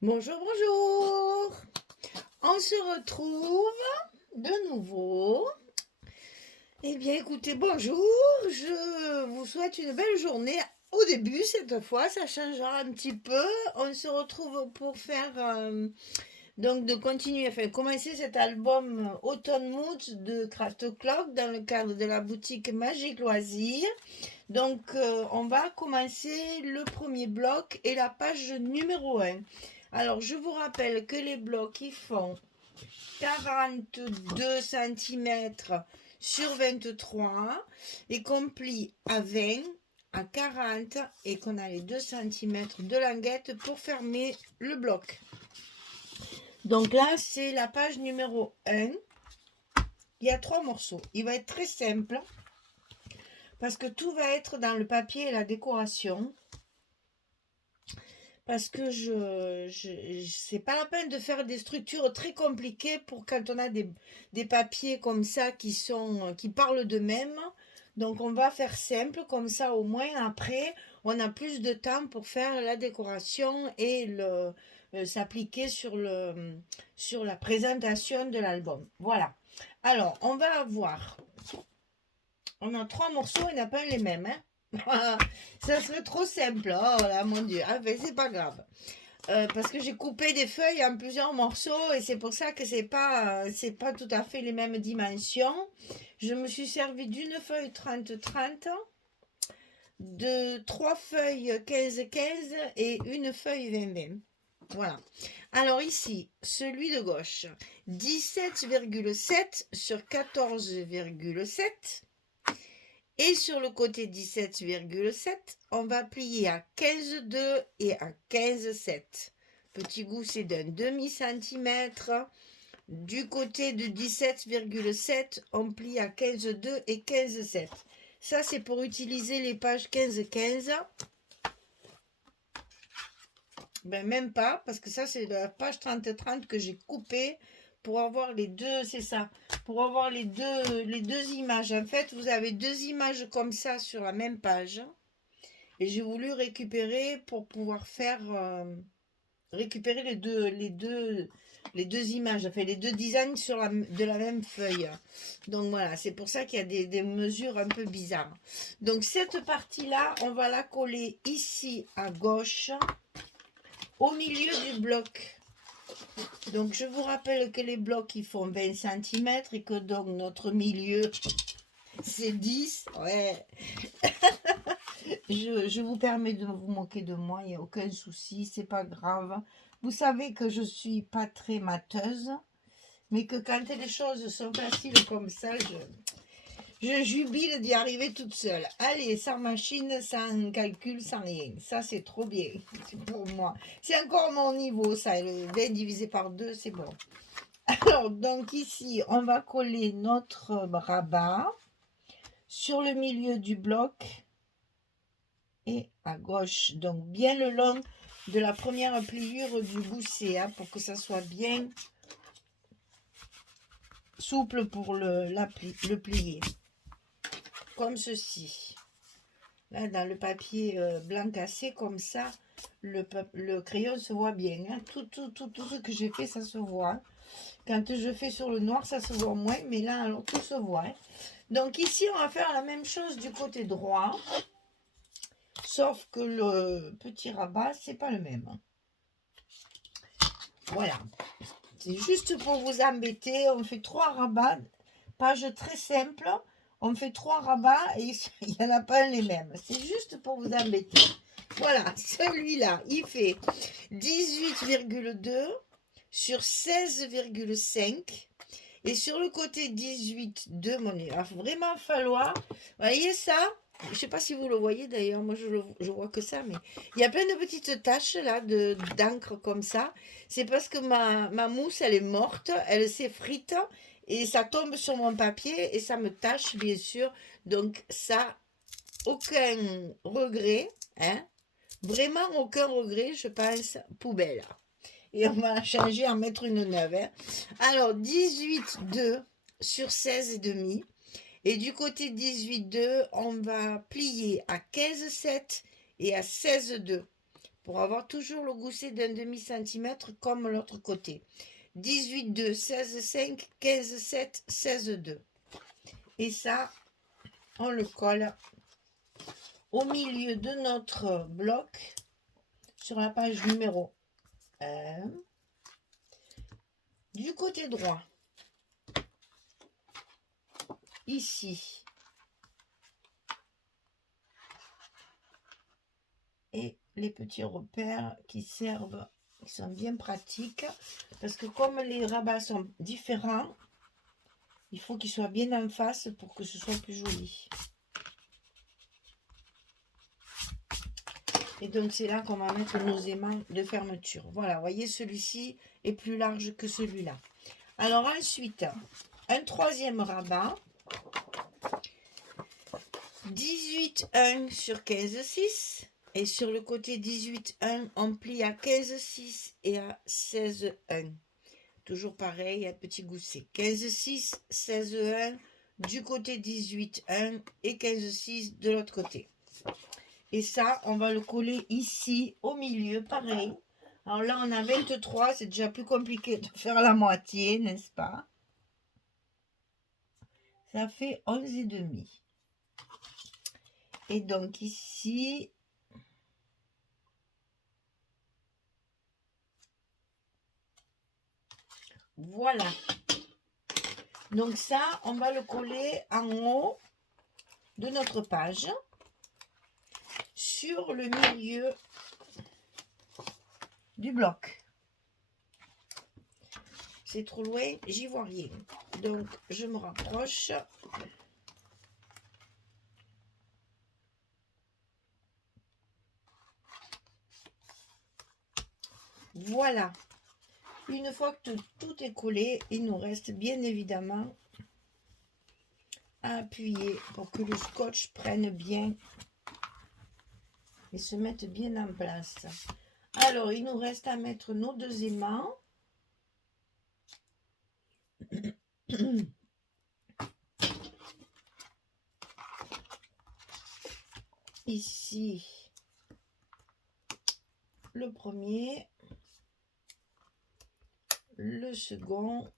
Bonjour, bonjour. On se retrouve de nouveau. Eh bien, écoutez, bonjour. Je vous souhaite une belle journée. Au début, cette fois, ça changera un petit peu. On se retrouve pour faire, donc, de continuer, enfin, commencer cet album Autumn Mood de Craft Clock dans le cadre de la boutique Magique Loisirs. Donc, on va commencer le premier bloc et la page numéro 1. Alors, je vous rappelle que les blocs, ils font 42 centimètres sur 23 et qu'on plie à 20, à 40 et qu'on a les 2 centimètres de languette pour fermer le bloc. Donc là, c'est la page numéro 1. Il y a 3 morceaux. Il va être très simple parce que tout va être dans le papier et la décoration. Parce que c'est pas la peine de faire des structures très compliquées pour quand on a des papiers comme ça qui parlent d'eux-mêmes. Donc on va faire simple, comme ça au moins après on a plus de temps pour faire la décoration et s'appliquer sur la présentation de l'album. Voilà. Alors on va avoir, on a 3 morceaux, il n'y en a pas les mêmes, hein. Ça serait trop simple. Oh là mon Dieu, ah, ben, c'est pas grave. Parce que j'ai coupé des feuilles en plusieurs morceaux et c'est pour ça que c'est pas tout à fait les mêmes dimensions. Je me suis servi d'une feuille 30-30, de 3 feuilles 15-15 et une feuille 20-20. Voilà. Alors ici, celui de gauche, 17,7 sur 14,7. Et sur le côté 17,7, on va plier à 15,2 et à 15,7. Petit gousset d'un demi-centimètre. Du côté de 17,7, on plie à 15,2 et 15,7. Ça, c'est pour utiliser les pages 15-15. Ben, même pas, parce que ça, c'est la page 30-30 que j'ai coupée pour avoir les deux, c'est ça, pour avoir les deux images. En fait, vous avez 2 images comme ça sur la même page. Et j'ai voulu récupérer pour pouvoir faire récupérer les deux images, enfin les deux designs de la même feuille. Donc voilà, c'est pour ça qu'il y a des mesures un peu bizarres. Donc cette partie-là, on va la coller ici à gauche, au milieu du bloc. Donc je vous rappelle que les blocs ils font 20 centimètres et que donc notre milieu c'est 10. Ouais. Je vous permets de vous moquer de moi, il n'y a aucun souci, c'est pas grave. Vous savez que je suis pas très mateuse, mais que quand les choses sont faciles comme ça, je jubile d'y arriver toute seule. Allez, sans machine, sans calcul, sans rien. Ça, c'est trop bien pour moi. C'est encore mon niveau, ça. Le 20 divisé par 2, c'est bon. Alors, donc ici, on va coller notre rabat sur le milieu du bloc et à gauche, donc bien le long de la première pliure du gousset, hein, pour que ça soit bien souple pour le plier, comme ceci. Là, dans le papier blanc cassé, comme ça, le crayon se voit bien. Hein. Tout ce que j'ai fait, ça se voit. Quand je fais sur le noir, ça se voit moins, mais là, alors, tout se voit. Hein. Donc ici, on va faire la même chose du côté droit. Sauf que le petit rabat, c'est pas le même. Voilà. C'est juste pour vous embêter. On fait 3 rabats. Page très simple. On fait 3 rabats et il n'y en a pas les mêmes. C'est juste pour vous embêter. Voilà, celui-là, il fait 18,2 sur 16,5. Et sur le côté 18,2, il va vraiment falloir. Vous voyez ça? Je ne sais pas si vous le voyez d'ailleurs, moi je vois que ça, mais il y a plein de petites taches là d'encre comme ça. C'est parce que ma mousse elle est morte, elle s'effrite et ça tombe sur mon papier et ça me tache bien sûr. Donc ça, aucun regret, hein? Vraiment aucun regret, je pense, poubelle. Et on va la changer, en mettre une neuve. Hein. Alors 18,2 sur 16,5. Et du côté 18,2, on va plier à 15,7 et à 16,2 pour avoir toujours le gousset d'un demi-centimètre comme l'autre côté. 18,2, 16,5, 15,7, 16,2. Et ça, on le colle au milieu de notre bloc sur la page numéro 1. Du côté droit, ici, et les petits repères qui servent, qui sont bien pratiques, parce que comme les rabats sont différents, il faut qu'ils soient bien en face pour que ce soit plus joli. Et donc c'est là qu'on va mettre nos aimants de fermeture. Voilà, vous voyez, celui-ci est plus large que celui-là. Alors ensuite, un troisième rabat, 18,1 sur 15,6. Et sur le côté 18,1, on plie à 15,6 et à 16,1. Toujours pareil, un petit gousset. 15,6, 16,1 du côté 18,1 et 15,6 de l'autre côté. Et ça, on va le coller ici, au milieu, pareil. Alors là, on a 23, c'est déjà plus compliqué de faire la moitié, n'est-ce pas? Ça fait 11,5. Et donc ici, voilà. Donc ça, on va le coller en haut de notre page, sur le milieu du bloc. C'est trop loin, j'y vois rien. Donc, je me rapproche. Voilà. Une fois que tout est collé, il nous reste bien évidemment à appuyer pour que le scotch prenne bien et se mette bien en place. Alors, il nous reste à mettre nos deux aimants. Ici, le premier, le second.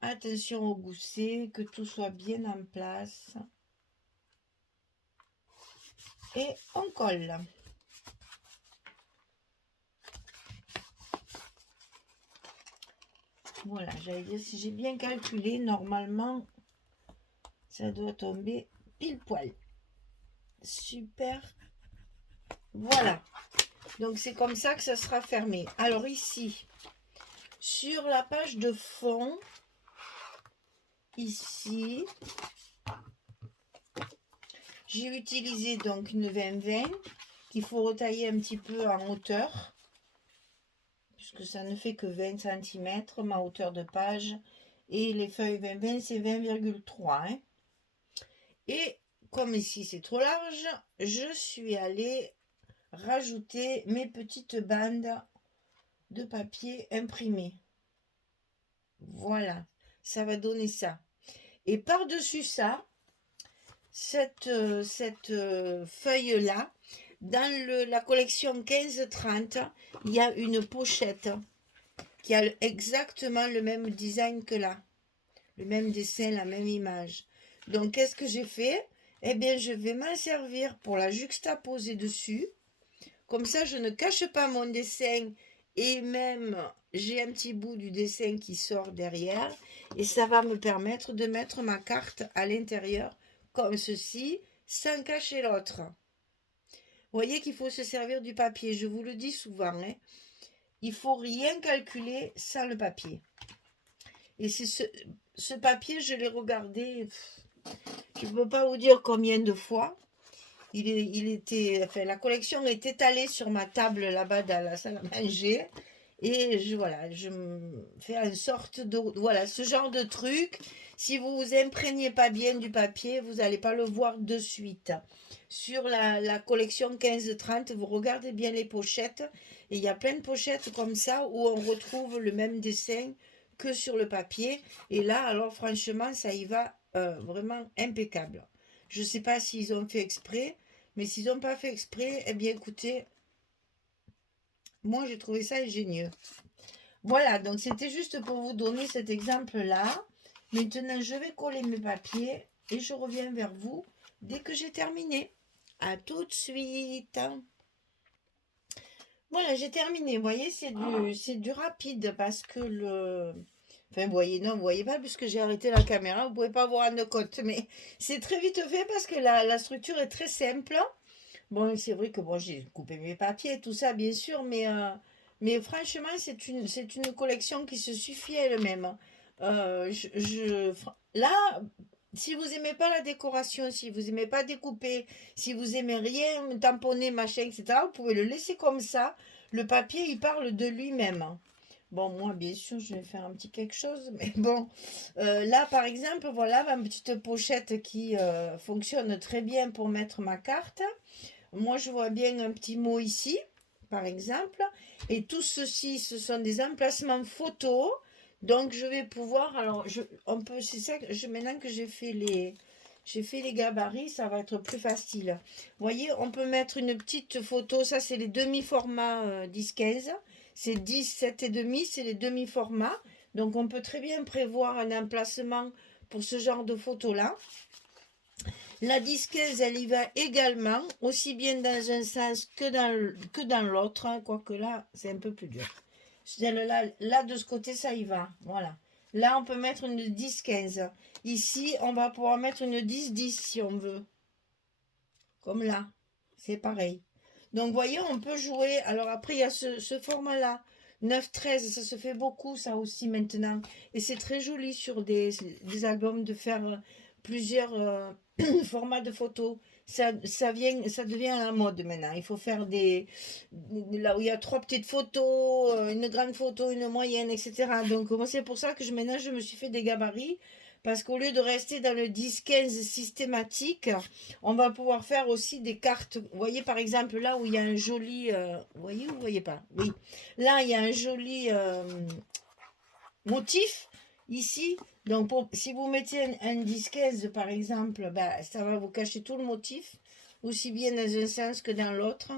Attention au gousset, que tout soit bien en place. Et on colle. Voilà, j'allais dire, si j'ai bien calculé, normalement, ça doit tomber pile poil. Super. Voilà. Donc, c'est comme ça que ça sera fermé. Alors, ici, sur la page de fond, ici, j'ai utilisé donc une 20-20 qu'il faut retailler un petit peu en hauteur, puisque ça ne fait que 20 cm, ma hauteur de page. Et les feuilles 20-20, c'est 20,3. Hein. Et comme ici c'est trop large, je suis allée rajouter mes petites bandes de papier imprimé. Voilà, ça va donner ça. Et par-dessus ça, cette feuille-là, dans la collection 15-30, il y a une pochette qui a exactement le même design que là. Le même dessin, la même image. Donc, qu'est-ce que j'ai fait? Eh bien, je vais m'en servir pour la juxtaposer dessus. Comme ça, je ne cache pas mon dessin et même j'ai un petit bout du dessin qui sort derrière. Et ça va me permettre de mettre ma carte à l'intérieur comme ceci, sans cacher l'autre. Vous voyez qu'il faut se servir du papier. Je vous le dis souvent. Hein. Il ne faut rien calculer sans le papier. Et c'est ce papier, je l'ai regardé, je ne peux pas vous dire combien de fois. La collection est étalée sur ma table là-bas dans la salle à manger. Et je me fais en sorte de... Voilà, ce genre de truc. Si vous vous imprégnez pas bien du papier, vous n'allez pas le voir de suite. Sur la collection 15-30, vous regardez bien les pochettes. Et il y a plein de pochettes comme ça où on retrouve le même dessin que sur le papier. Et là, alors franchement, ça y va vraiment impeccable. Je ne sais pas s'ils ont fait exprès, Mais s'ils n'ont pas fait exprès, eh bien écoutez, moi j'ai trouvé ça ingénieux. Voilà, donc c'était juste pour vous donner cet exemple-là. Maintenant, je vais coller mes papiers et je reviens vers vous dès que j'ai terminé. À tout de suite. Voilà, j'ai terminé. Vous voyez, c'est du rapide parce que le... Enfin, vous voyez, non, vous voyez pas puisque j'ai arrêté la caméra. Vous pouvez pas voir rendre compte, mais c'est très vite fait parce que la structure est très simple. Bon, c'est vrai que bon, j'ai coupé mes papiers, tout ça, bien sûr, mais franchement, c'est une collection qui se suffit à elle-même. Là, si vous aimez pas la décoration, si vous aimez pas découper, si vous aimez rien tamponner, machin, etc., vous pouvez le laisser comme ça. Le papier, il parle de lui-même. Bon, moi, bien sûr, je vais faire un petit quelque chose, mais bon. Là, par exemple, voilà ma petite pochette qui fonctionne très bien pour mettre ma carte. Moi, je vois bien un petit mot ici, par exemple. Et tout ceci, ce sont des emplacements photos. Donc, je vais pouvoir... Alors, c'est ça, maintenant que j'ai fait les gabarits, ça va être plus facile. Vous voyez, on peut mettre une petite photo. Ça, c'est les demi-formats 10-15. C'est 10, 7 et demi, c'est les demi-formats. Donc, on peut très bien prévoir un emplacement pour ce genre de photo-là. La disqueuse, elle y va également, aussi bien dans un sens que dans l'autre, hein, quoique là, c'est un peu plus dur. Là, de ce côté, ça y va. Voilà. Là, on peut mettre une 10-15. Ici, on va pouvoir mettre une 10-10 si on veut. Comme là. C'est pareil. Donc, vous voyez, on peut jouer. Alors, après, il y a ce format-là. 9-13, ça se fait beaucoup, ça aussi, maintenant. Et c'est très joli sur des albums de faire plusieurs formats de photos. Ça devient à la mode maintenant. Il faut faire là où il y a 3 petites photos, une grande photo, une moyenne, etc. Donc, moi, c'est pour ça que maintenant, je me suis fait des gabarits. Parce qu'au lieu de rester dans le 10-15 systématique, on va pouvoir faire aussi des cartes. Vous voyez, par exemple, là où il y a un joli... vous voyez ou vous voyez pas? Oui. Là, il y a un joli motif ici. Donc, si vous mettez un 10-15, par exemple, ben, ça va vous cacher tout le motif, aussi bien dans un sens que dans l'autre.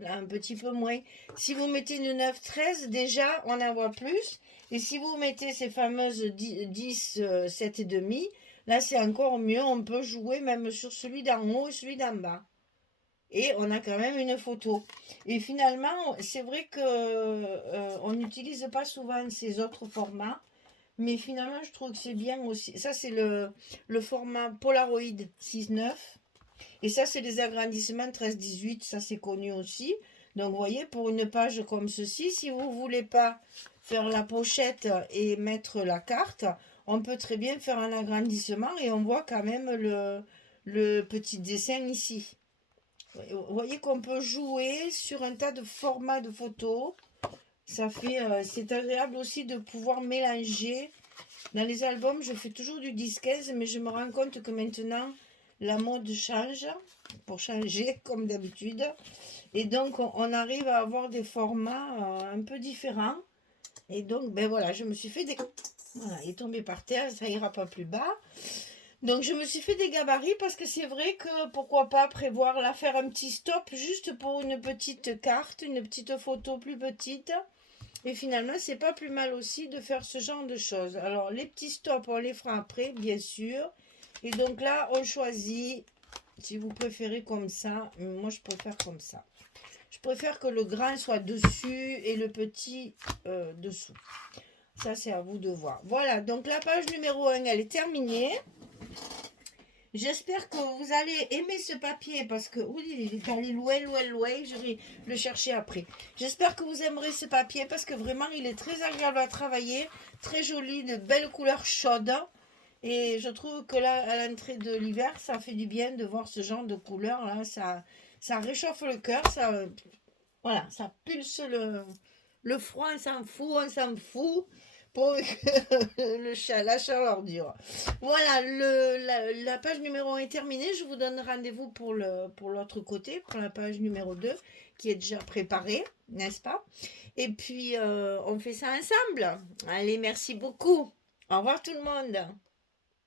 Là, un petit peu moins. Si vous mettez une 9-13, déjà, on en voit plus. Et si vous mettez ces fameuses 10, 7 et demi, là, c'est encore mieux. On peut jouer même sur celui d'en haut et celui d'en bas. Et on a quand même une photo. Et finalement, c'est vrai que on n'utilise pas souvent ces autres formats. Mais finalement, je trouve que c'est bien aussi. Ça, c'est le format Polaroid 6-9. Et ça, c'est les agrandissements 13-18. Ça, c'est connu aussi. Donc, vous voyez, pour une page comme ceci, si vous ne voulez pas faire la pochette et mettre la carte, on peut très bien faire un agrandissement et on voit quand même le petit dessin ici. Vous voyez qu'on peut jouer sur un tas de formats de photos. C'est agréable aussi de pouvoir mélanger. Dans les albums, je fais toujours du 10-15, mais je me rends compte que maintenant, la mode change, pour changer, comme d'habitude. Et donc, on arrive à avoir des formats un peu différents. Et donc, ben voilà, je me suis fait des... Voilà, il est tombé par terre, ça ira pas plus bas. Donc, je me suis fait des gabarits parce que c'est vrai que, pourquoi pas prévoir là, faire un petit stop juste pour une petite carte, une petite photo plus petite. Et finalement, c'est pas plus mal aussi de faire ce genre de choses. Alors, les petits stops, on les fera après, bien sûr. Et donc là, on choisit, si vous préférez comme ça. Moi, je préfère comme ça. Je préfère que le grand soit dessus et le petit dessous. Ça, c'est à vous de voir. Voilà, donc la page numéro 1, elle est terminée. J'espère que vous allez aimer ce papier parce que oui, il est allé loin, loin, loin. Je vais le chercher après. J'espère que vous aimerez ce papier parce que vraiment, il est très agréable à travailler. Très joli, de belles couleurs chaudes. Et je trouve que là, à l'entrée de l'hiver, ça fait du bien de voir ce genre de couleurs là. Ça réchauffe le cœur. Voilà, ça pulse le froid, on s'en fout. Pour que la chaleur dure. Voilà, la page numéro 1 est terminée. Je vous donne rendez-vous pour l'autre côté, pour la page numéro 2, qui est déjà préparée, n'est-ce pas? Et puis, on fait ça ensemble. Allez, merci beaucoup. Au revoir tout le monde.